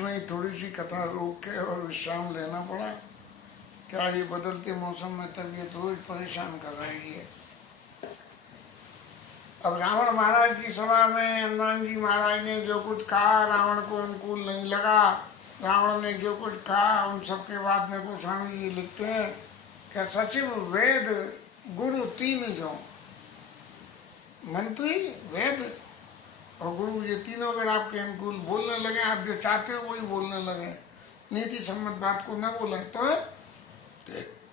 में ही थोड़ी सी कथा रोक के और विश्राम लेना पड़ा। क्या ये बदलते मौसम में तबीयत रोज परेशान कर रही है। अब रावण महाराज की सभा में हनुमान जी महाराज ने जो कुछ कहा रावण को अनुकूल नहीं लगा। रावण ने जो कुछ कहा उन सब के बाद में गोस्वामी जी लिखते हैं कि सचिव वेद गुरु तीन जो मंत्री वेद और गुरु ये तीनों अगर आपके अनुकूल बोलने लगे, आप जो चाहते हो वही बोलने लगे, नीति सम्मत बात को न बोले तो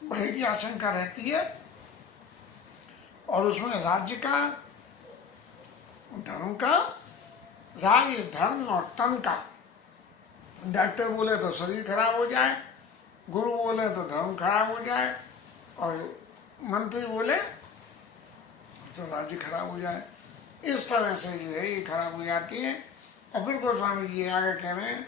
भय की आशंका रहती है। और उसमें राज्य का, धर्म का, राज्य धर्म और तन का, डॉक्टर बोले तो शरीर खराब हो जाए, गुरु बोले तो धर्म खराब हो जाए और मंत्री बोले तो राज्य खराब हो जाए। इस तरह से जो है ये खराब हो जाती है। और फिर गोस्वामी जी आगे कह रहे हैं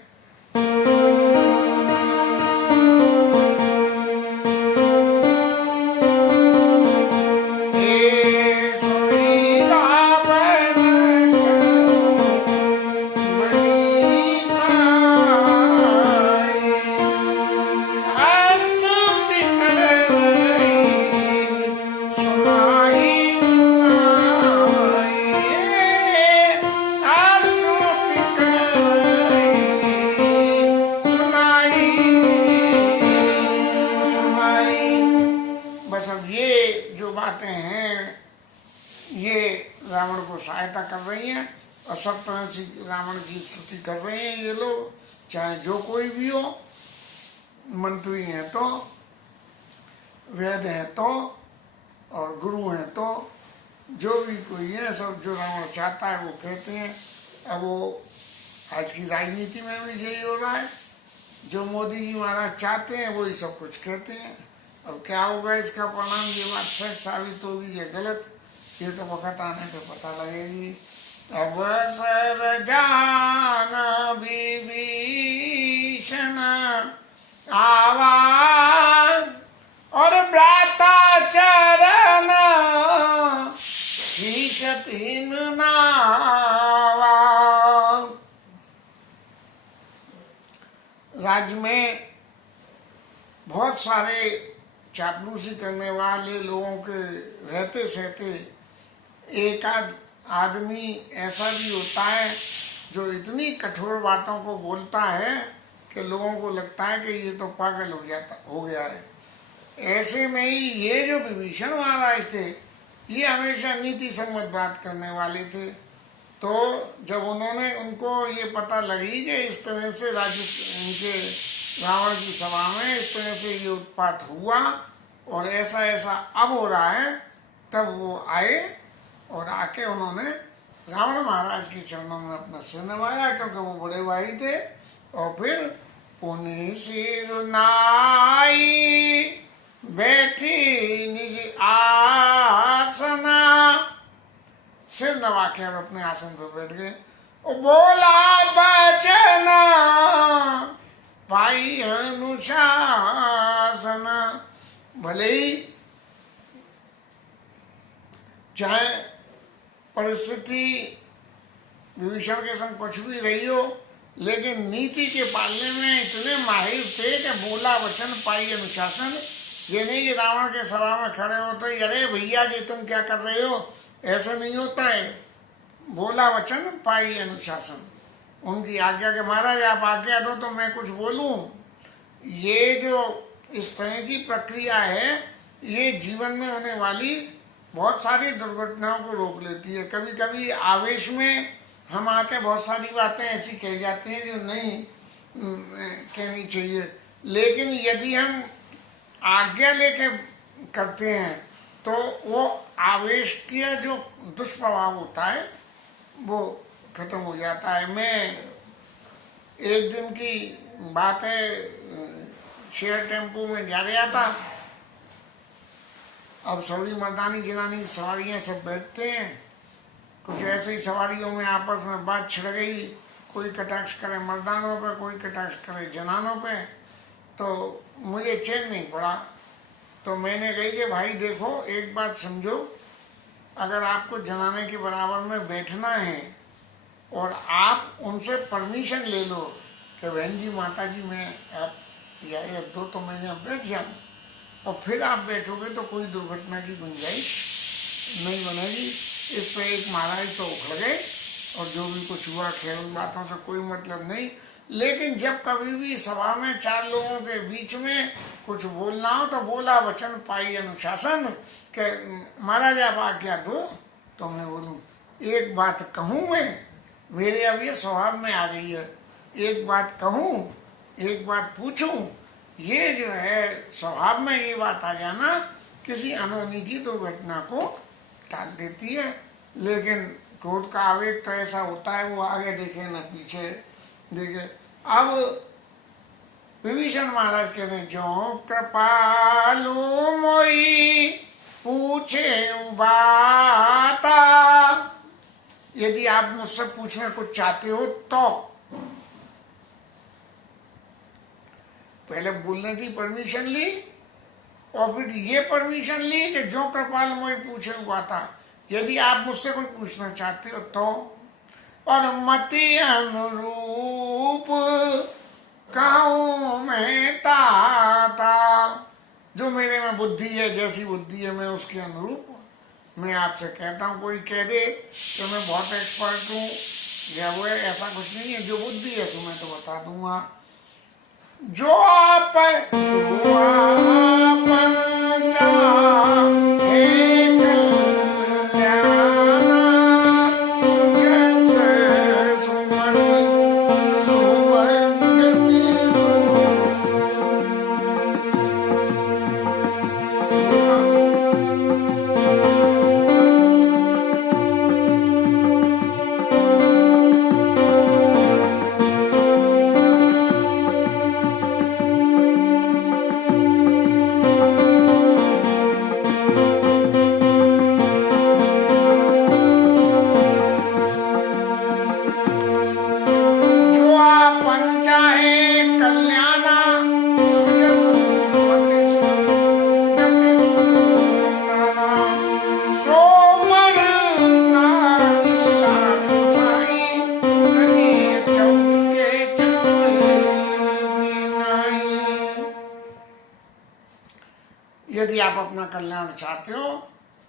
रावण को सहायता कर रही हैं और सब तरह से रावण की स्तुति कर रहे हैं ये लोग, चाहे जो कोई भी हो, मंत्री हैं तो, वेद हैं तो, और गुरु हैं तो, जो भी कोई है सब जो रावण चाहता है वो कहते हैं। अब वो आज की राजनीति में भी यही हो रहा है, जो मोदी जी महाराज चाहते हैं वही सब कुछ कहते हैं। अब क्या होगा इसका परिणाम, ये बात सच साबित होगी या गलत, ये तो वक्त आने पे पता लगेगी। अवसर जान विभीषण आवा और भ्राता चरण शीशतिन नावा। राज्य में बहुत सारे चापलूसी करने वाले लोगों के रहते सहते एक आदमी ऐसा भी होता है जो इतनी कठोर बातों को बोलता है कि लोगों को लगता है कि ये तो पागल हो गया है। ऐसे में ही ये जो विभीषण महाराज थे ये हमेशा नीति सम्मत बात करने वाले थे। तो जब उन्होंने उनको ये पता लगी कि इस तरह से इनके रावण की सभा में इस तरह से ये उत्पात हुआ और ऐसा ऐसा अब हो रहा है, तब वो आए और आके उन्होंने रावण महाराज के चरणों में अपना सिर नवाया, क्योंकि वो बड़े भाई थे। और फिर पुनि सिर नाई बैठी निज आसना, सिर नवा के अब अपने आसन पर बैठ गए और बोला बचन पाई अनुशासन। भले ही चाहे परिस्थिति विभीषण के संग कुछ भी रही हो, लेकिन नीति के पालने में इतने माहिर थे कि बोला वचन पाई अनुशासन। ये नहीं कि रावण के सभा में खड़े हो तो अरे भैया जी तुम क्या कर रहे हो, ऐसा नहीं होता है। बोला वचन पाई अनुशासन, उनकी आज्ञा के महाराज आप आज्ञा दो तो मैं कुछ बोलूं। ये जो इस तरह की प्रक्रिया है ये जीवन में होने वाली बहुत सारी दुर्घटनाओं को रोक लेती है। कभी कभी आवेश में हम आके बहुत सारी बातें ऐसी कह जाते हैं जो नहीं कहनी चाहिए, लेकिन यदि हम आज्ञा लेके करते हैं तो वो आवेश का जो दुष्प्रभाव होता है वो खत्म हो जाता है। मैं एक दिन की बात है, शेयर टेम्पो में जा रहा था। अब सौरी मर्दानी जनानी सवारियां सब बैठते हैं, कुछ ऐसे ही सवारियों में आपस में बात छिड़ गई, कोई कटाक्ष करे मर्दानों पे, कोई कटाक्ष करे जनानों पे। तो मुझे चैन नहीं पड़ा, तो मैंने कही कि भाई देखो एक बात समझो, अगर आपको जनाने के बराबर में बैठना है और आप उनसे परमिशन ले लो कि बहन जी माता जी मैं आप या 2 महीने अब बैठ जाऊँ और फिर आप बैठोगे तो कोई दुर्घटना की गुंजाइश नहीं बनेगी। इस पे एक महाराज तो उखड़ गए और जो भी कुछ हुआ खैर उन बातों से कोई मतलब नहीं। लेकिन जब कभी भी सभा में 4 लोगों के बीच में कुछ बोलना हो तो बोला वचन पाई अनुशासन के महाराज आप आज्ञा दो तो मैं बोलूँ। एक बात कहूँ मैं, मेरे अब ये स्वभाव में आ गई है, एक बात कहूँ एक बात पूछूं, ये जो है स्वभाव में ये बात आ जाना किसी अनहोनी की दुर्घटना को टाल देती है। लेकिन क्रोध का आवेग तो ऐसा होता है, वो आगे देखे न पीछे देखे। अब विभीषण महाराज कहते हैं जो कृपालु मोई पूछे बाता, यदि आप मुझसे पूछना कुछ चाहते हो तो पहले बोलने की परमिशन ली और फिर ये परमिशन ली कि जो कृपाल मोई पूछे हुआ था, यदि आप मुझसे कुछ पूछना चाहते हो तो, और मति अनुरूप कहूँ मैं ताता, जो मेरे में बुद्धि है, जैसी बुद्धि है मैं उसके अनुरूप मैं आपसे कहता हूँ। कोई कह दे कि मैं बहुत एक्सपर्ट हूँ या वो ऐसा कुछ नहीं है, जो बुद्धि है सो मैं तो बता दूंगा। जो आपन चाहे कल्याणा सुजस सुमति सुमंगति यदि आप अपना कल्याण चाहते हो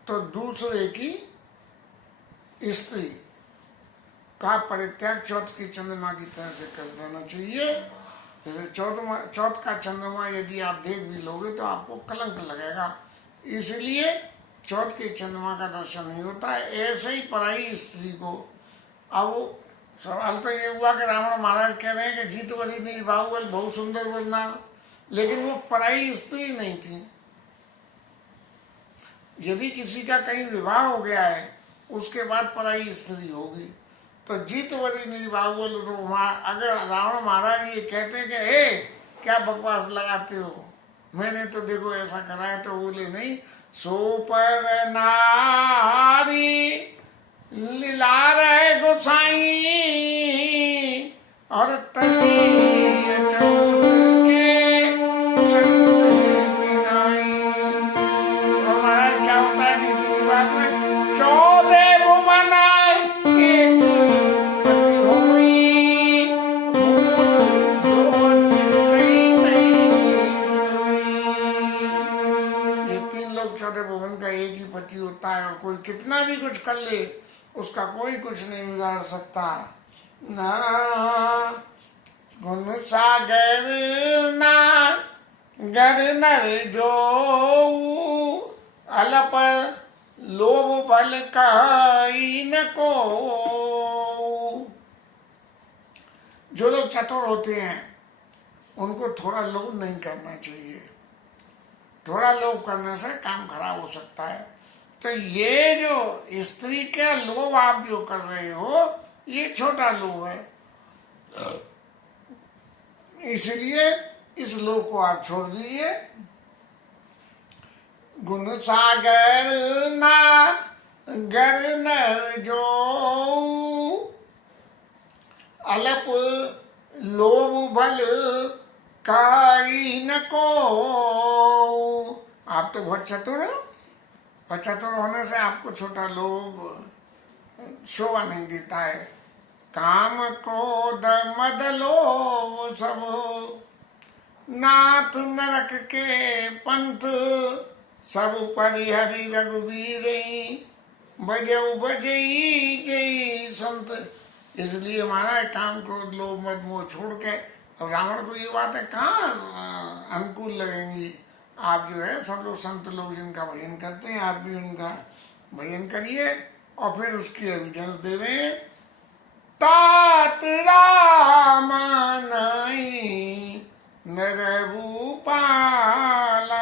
तो दूसरे की स्त्री का परित्याग चौथ की चंद्रमा की तरह से कर देना चाहिए। जैसे चौथ का चंद्रमा यदि आप देख भी लोगे तो आपको कलंक लगेगा, इसलिए चौथ के चंद्रमा का दर्शन नहीं होता है। ऐसे ही पराई स्त्री को, अब सवाल तो ये हुआ कि रावण महाराज कह रहे हैं कि जीत बड़ी नहीं बाहुबल बहुत सुंदर बनना, लेकिन वो पराई स्त्री नहीं थी। यदि किसी का कहीं विवाह हो गया है उसके बाद पराई स्त्री होगी तो जीत बड़ी नहीं बाहुबल, तो अगर रावण महाराज ये कहते हैं कि हे क्या बकवास लगाते हो, मैंने तो देखो ऐसा करा है, तो बोले नहीं, सो पर नारी लीला रहे गोसाई और तनी चौथ के होता है और कोई कितना भी कुछ कर ले उसका कोई कुछ नहीं बिगाड़ सकता। ना गुण सागर ना गर नर जो अलप लोभ बल कहीं न को। जो लोग चतुर होते हैं उनको थोड़ा लोभ नहीं करना चाहिए, थोड़ा लोभ करने से काम खराब हो सकता है। तो ये जो स्त्री का लोभ आप जो कर रहे हो ये छोटा लोभ है, इसलिए इस लोभ को आप छोड़ दीजिए। गुण सागर ना गर नर जो अलप लोभ भल काई न को। आप तो बहुत चतुर हो और चतुर होने से आपको छोटा लोभ शोभा नहीं देता है। काम क्रोध मद लोभ सब, नाथ नरक के पंथ सब परिहरि रघुवीर, बजऊ बजई जय संत। इसलिए महाराज काम क्रोध लोभ मद मोह छोड़ के, अब रावण को ये बातें कहाँ अनुकूल लगेंगी। आप जो है सब लोग संत लोग जिनका भजन करते हैं, आप भी उनका भजन करिए। और फिर उसकी एविडेंस दे रहे हैं, तात राम नाई नर भूपाला।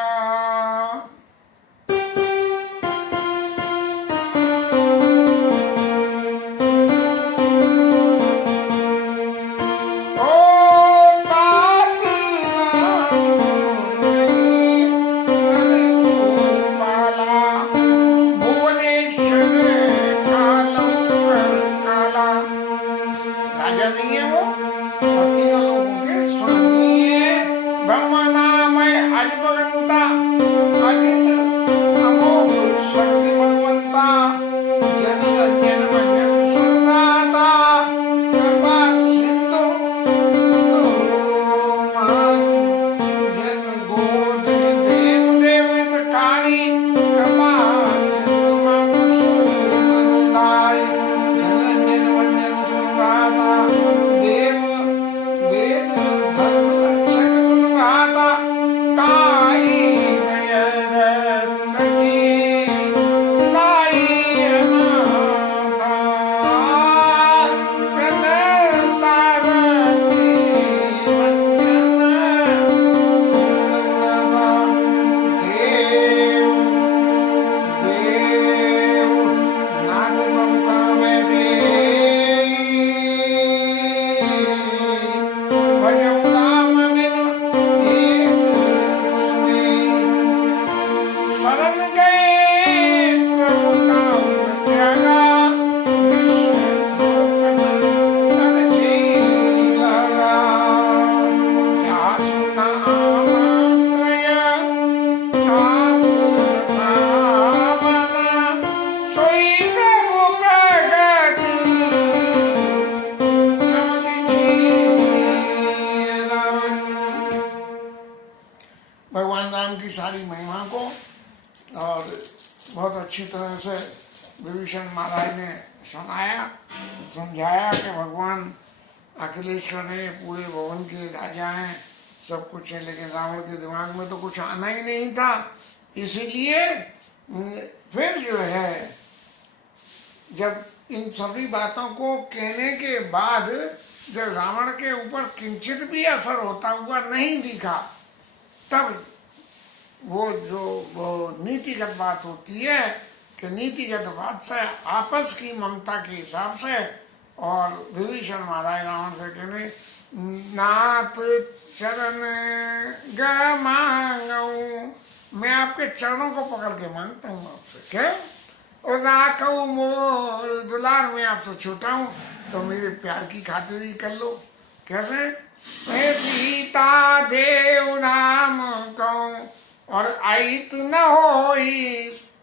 भगवान राम की सारी महिमा को और बहुत अच्छी तरह से विभीषण महाराज ने सुनाया, समझाया कि भगवान अखिलेश्वर है, पूरे भवन के राजा हैं, सब कुछ है, लेकिन रावण के दिमाग में तो कुछ आना ही नहीं था। इसीलिए फिर जो है जब इन सभी बातों को कहने के बाद जब रावण के ऊपर किंचित भी असर होता हुआ नहीं दिखा, तब वो नीतिगत बात होती है कि नीतिगत बात से आपस की ममता के हिसाब से, और विभीषण महाराज रावण से कहने, नाथ चरण ग मांगू, मैं आपके चरणों को पकड़ के मांगता हूँ आपसे, क्या और राखू मोर दुलार, में आपसे छूटा हूँ तो मेरे प्यार की खातिर ही कर लो। कैसे? मैं सीता देव नाम कहूँ और अहित न हो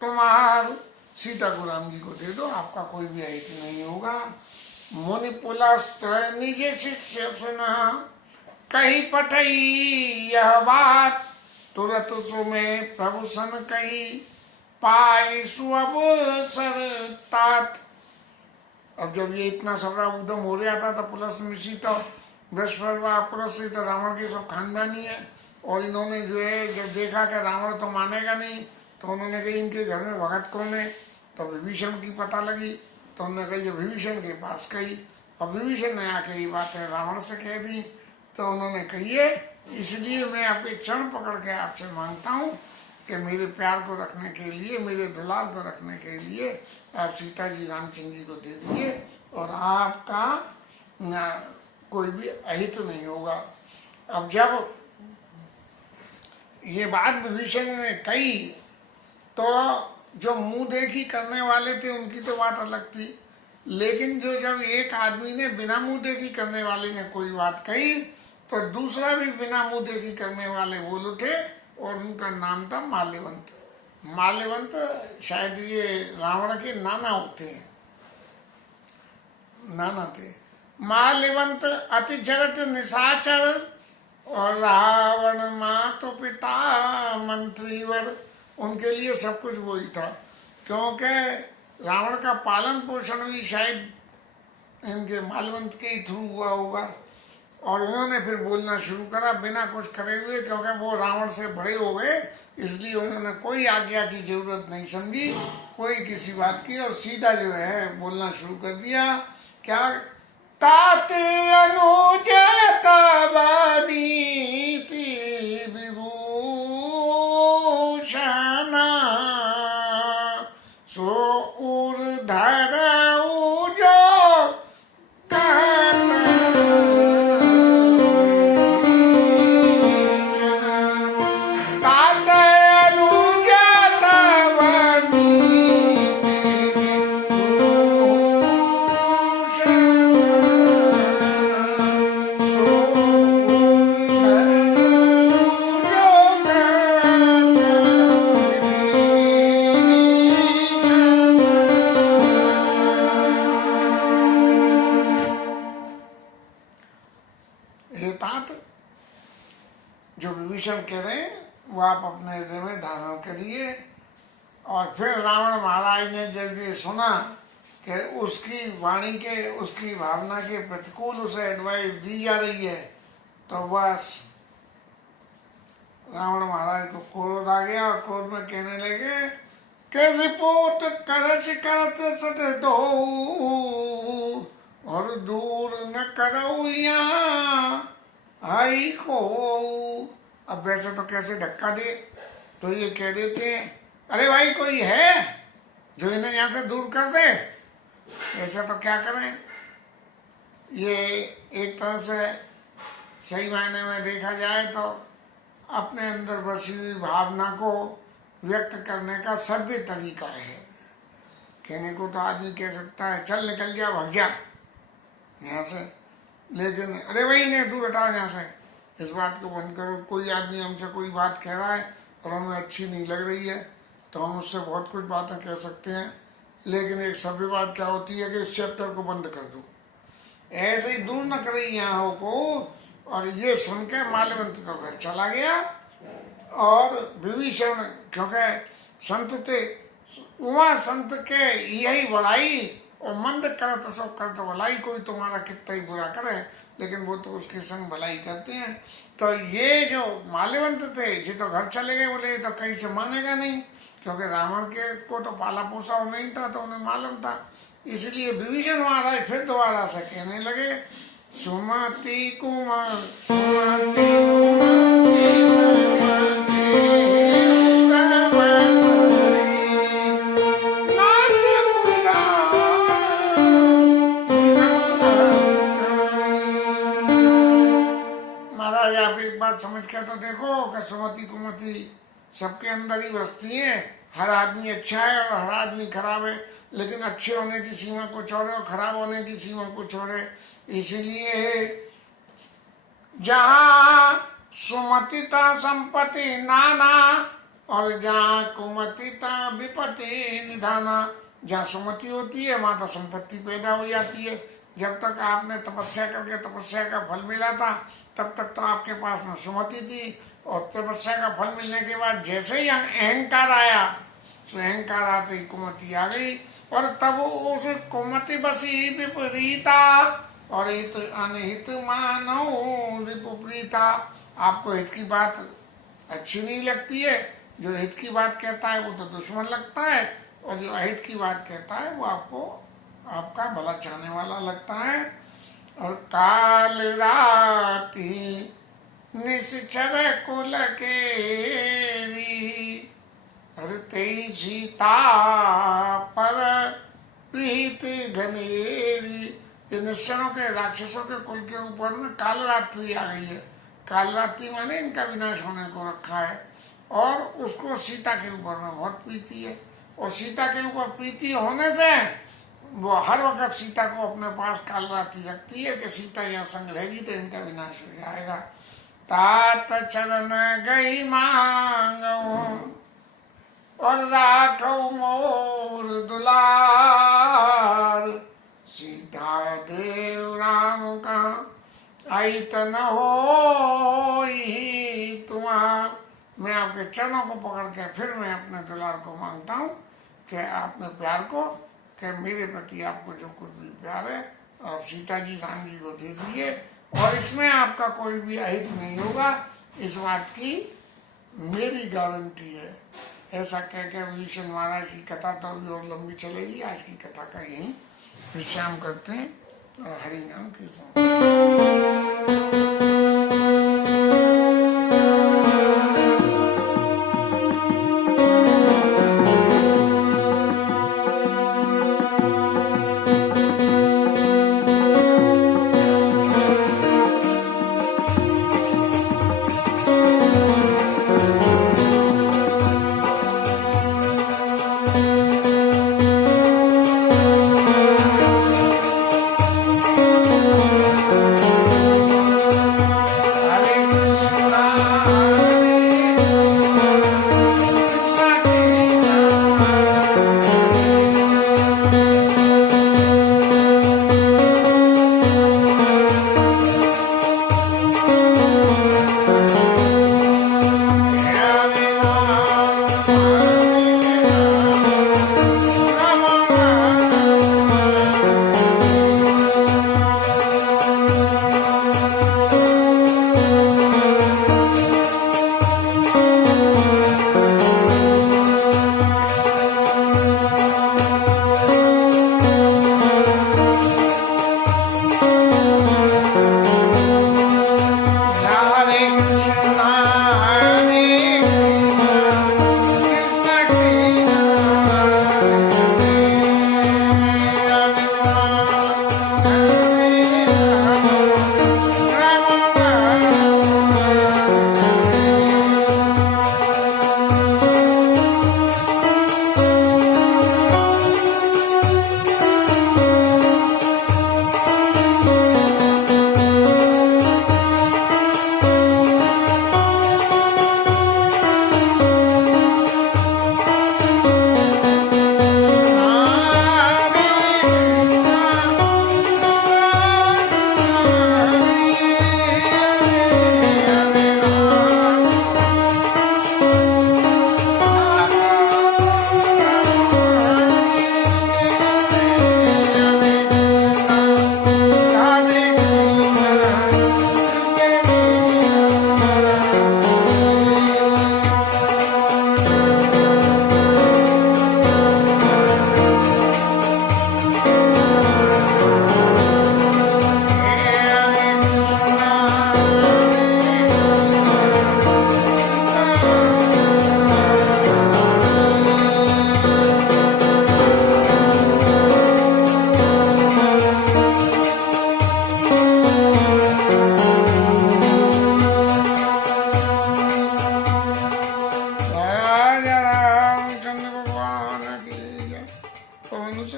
तुम्हार, सीता को राम जी को दे दो, आपका कोई भी अहित नहीं होगा। मुनि पुलस्त निज शिष्य सुना, कही पठई यह बात, तुरत सुमें प्रभु सन कही, पाई सुअवसर तात। अब जब ये इतना सबरा उद्यम हो रहा था तो पुलस्त में सीता बृहस्पति पुलस्त से तो रावण के सब खानदानी है, और इन्होंने जो है जब देखा कि रावण तो मानेगा नहीं, तो उन्होंने कही इनके घर में भगत कौन है, तो विभीषण की पता लगी, तो उन्होंने कही विभीषण के पास कही, और विभीषण ने आके ये बातें रावण से कह दी। तो उन्होंने कही है, इसलिए मैं आपके चरण पकड़ के आपसे मांगता हूँ कि मेरे प्यार को रखने के लिए, मेरे दुलार को रखने के लिए आप सीता जी रामचंद्र जी को दे दिए, और आपका कोई भी अहित नहीं होगा। अब जब ये बात विभीषण ने कही तो जो मुंह देखी करने वाले थे उनकी तो बात अलग थी, लेकिन जब एक आदमी ने बिना मुंह देखी करने वाले ने कोई बात कही तो दूसरा भी बिना मुंह देखी करने वाले बोल उठे, और उनका नाम था माल्यवंत। माल्यवंत शायद ये रावण के नाना होते हैं, नाना थे। माल्यवंत अति जरट निशाचर और रावण माँ तो पिता मंत्रीवर, उनके लिए सब कुछ वही था, क्योंकि रावण का पालन पोषण भी शायद इनके माल्यवंत के ही थ्रू हुआ होगा। और इन्होंने फिर बोलना शुरू करा बिना कुछ करे हुए, क्योंकि वो रावण से बड़े हो गए, इसलिए उन्होंने कोई आज्ञा की जरूरत नहीं समझी, कोई किसी बात की, और सीधा जो है बोलना शुरू कर दिया। क्या? तात अनुज तब नीति विभूषण, सो उर्धर उजो कहत तात अनुज तब नीति विभूषण, सो हे तात, जो विभीषण कह रहे हैं वो आप अपने हृदय में धारण करिए। और फिर रावण महाराज ने जब ये सुना कि उसकी वाणी के, उसकी भावना के प्रतिकूल उसे एडवाइस दी जा रही है, तो बस रावण महाराज को क्रोध आ गया, और क्रोध में कहने लगे कि रिपोर्ट करच करत सट दो, और दूर न करो यहाँ आई को। अब वैसे तो कैसे धक्का दे, तो ये कह देते हैं अरे भाई कोई है जो इन्हें यहाँ से दूर कर दे। ऐसा तो क्या करें, ये एक तरह से सही मायने में देखा जाए तो अपने अंदर बसी हुई भावना को व्यक्त करने का सभ्य तरीका है। कहने को तो आदमी कह सकता है चल निकल जा, भाग जा यहाँ से, लेकिन अरे भाई इन्हें दूर हटाओ यहाँ से, इस बात को बंद करो। कोई आदमी हमसे कोई बात कह रहा है और हमें अच्छी नहीं लग रही है, तो हम उससे बहुत कुछ बातें कह सकते हैं, लेकिन एक सभ्य बात क्या होती है कि इस चैप्टर को बंद कर दो, ऐसे ही दूर न करे यहाँ को। और ये सुन के माल्यवंत तो घर चला गया, और विभीषण क्योंकि संत थे, वहाँ संत के यही बड़ाई, और मंद करत सो करत भलाई, कोई तुम्हारा कितना ही बुरा करे लेकिन वो तो उसके संग भलाई करते हैं। तो ये जो माल्यवंत थे ये तो घर चले गए, बोले ये तो कहीं से मानेगा नहीं, क्योंकि रावण के को तो पाला पोसा नहीं था, तो उन्हें मालूम था। इसलिए विभीषण महाराज फिर दोबारा से कहने लगे सुमति कुमार सुमति महाराज आप एक बात समझ के तो देखो कि सुमति कुमति सबके अंदर ही बसती है। हर आदमी अच्छा है और हर आदमी खराब है, लेकिन अच्छे होने की सीमा कुछ और है और खराब होने की सीमा कुछ और है। इसलिए जहाँ सुमतिता संपत्ति नाना और जहाँ कुमतिता विपत्ति निधाना, जहाँ सुमति होती है वहाँ तो संपत्ति पैदा हो जाती है। जब तक आपने तपस्या करके तपस्या का फल मिला था तब तक तो आपके पास में सुमति थी, और तपस्या का फल मिलने के बाद जैसे ही अहंकार आया, तो अहंकार आते ही कुमति आ गई, और तब उस कुमति बसी विपरीता और हित अनहित मानो रिपुप्रीता। आपको हित की बात अच्छी नहीं लगती है, जो हित की बात कहता है वो तो दुश्मन लगता है, और जो अहित की बात कहता है वो आपको आपका भला चाहने वाला लगता है। और काल राती निश्चर कुल केरी, हरते सीता पर प्रीत घनेरी। ये निश्चरों के राक्षसों के कुल के ऊपर में काल रात्रि आ गई है। काल रात्रि माने इनका विनाश होने को रखा है, और उसको सीता के ऊपर में बहुत प्रीति है, और सीता के ऊपर प्रीति होने से वो हर वक्त सीता को अपने पास काल रात्रि रखती है कि सीता यहाँ संग रहेगी तो इनका विनाश हो जाएगा। तात चरण गई मांग और राखो मोर दुलार, सीता देव राम कहाँ आई तन हो तुम्हार। मैं आपके चरणों को पकड़ के फिर मैं अपने दुलार को मांगता हूँ कि आपने प्यार को, कि मेरे प्रति आपको जो कुछ भी प्यार है आप सीता जी राम जी को दे दीजिए, और इसमें आपका कोई भी अहित नहीं होगा, इस बात की मेरी गारंटी है। ऐसा कह के विभीषण महाराज की कथा तो अभी और लंबी चलेगी। आज की कथा का यहीं विश्राम करते हैं और हरि नाम कीर्तन।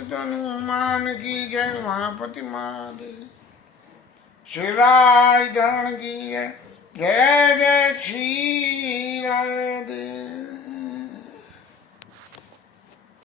हनुमान की जय, महापति महादेव। श्री राज धरण की जय, जय जय श्री राधे।